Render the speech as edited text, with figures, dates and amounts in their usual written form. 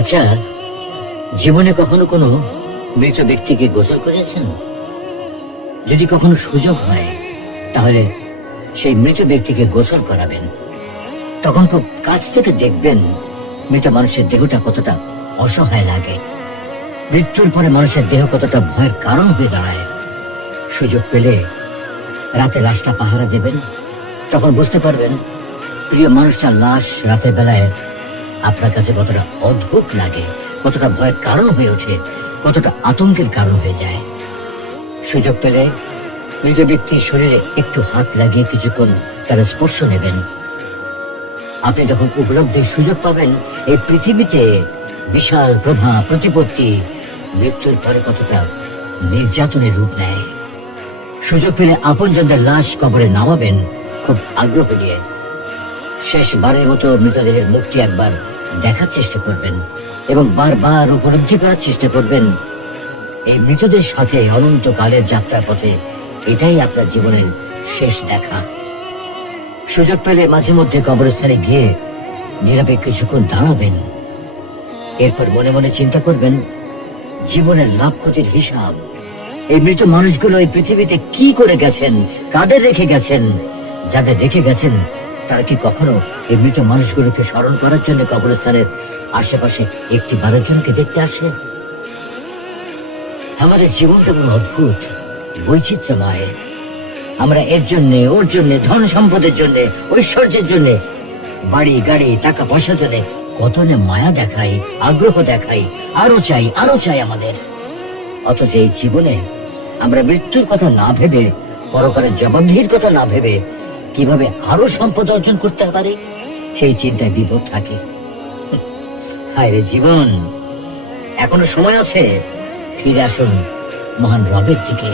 আচ্ছা, জীবনে কখনো কোনো মৃত ব্যক্তিকে গোসল করেছেন? যদি কখনো সুযোগ হয় তাহলে সেই মৃত ব্যক্তিকে গোসল করাবেন। তখন খুব কাছ থেকে দেখবেন মৃত মানুষের দেহটা কতটা অসহায় লাগে, মৃত্যুর পরে মানুষের দেহ কতটা ভয়ের কারণ হয়ে দাঁড়ায়। সুযোগ পেলে রাতে লাশটা পাহারা দেবেন, তখন বুঝতে পারবেন প্রিয় মানুষটার লাশ রাতের বেলায় আপনার কাছে কতটা অদ্ভুত লাগে, কতটা ভয়ের কারণ হয়ে ওঠে, কতটা আতঙ্কের কারণ হয়ে যায়। সুযোগ পেলে মৃত ব্যক্তির শরীরে একটু হাত লাগিয়ে কিছুক্ষণ তার স্পর্শ নেবেন। আপনি তখন উপলব্ধির সুযোগ পাবেন এই পৃথিবীতে বিশাল প্রভা প্রতিপত্তি মৃত্যুর পরে কতটা নির্যাতনের রূপ নেয়। সুযোগ পেলে আপনজনদের লাশ কবরে নামাবেন খুব আগ্রহ নিয়ে। শেষবারের মতো মৃতদেহের মুখটি একবার দেখার চেষ্টা করবেন এবং বারবার উপলব্ধি করার চেষ্টা করবেন এই মৃতদের সাথে অনন্তকালের যাত্রার পথে এটাই আপনার জীবনের শেষ দেখা। সুযোগ পেলে মাঝে মধ্যে কবরস্থানে গিয়ে নীরবে কিছুক্ষণ দাঁড়াবেন। এরপর মনে মনে চিন্তা করবেন জীবনের লাভ ক্ষতির হিসাব। এই মৃত মানুষগুলো এই পৃথিবীতে কি করে গেছেন, কাদের রেখে গেছেন। যাদের রেখে গেছেন তারা কি কখনো এই মৃত মানুষগুলোকে স্মরণ করার জন্য কবরস্থানের আশেপাশে একটি বারের জনকে দেখতে আসে? আমাদের জীবনটা বড় অদ্ভুত, বৈচিত্র্যময়। আমরা এর জন্য ওর জন্য, ধন সম্পদের জন্য, ঐশ্বর্যের জন্য, বাড়ি গাড়ি টাকা পয়সার জন্য কত না মায়া দেখাই, আগ্রহ দেখাই, আরো চাই আমাদের। অথচ এই জীবনে আমরা মৃত্যুর কথা না ভেবে, পরকালের জবাবদিহির কথা না ভেবে কিভাবে আরো সম্পদ অর্জন করতে পারে সেই চিন্তায় বিপদ থাকে। হায় রে জীবন, এখনো সময় আছে, ফিরে আসুন মহান রবের দিকে।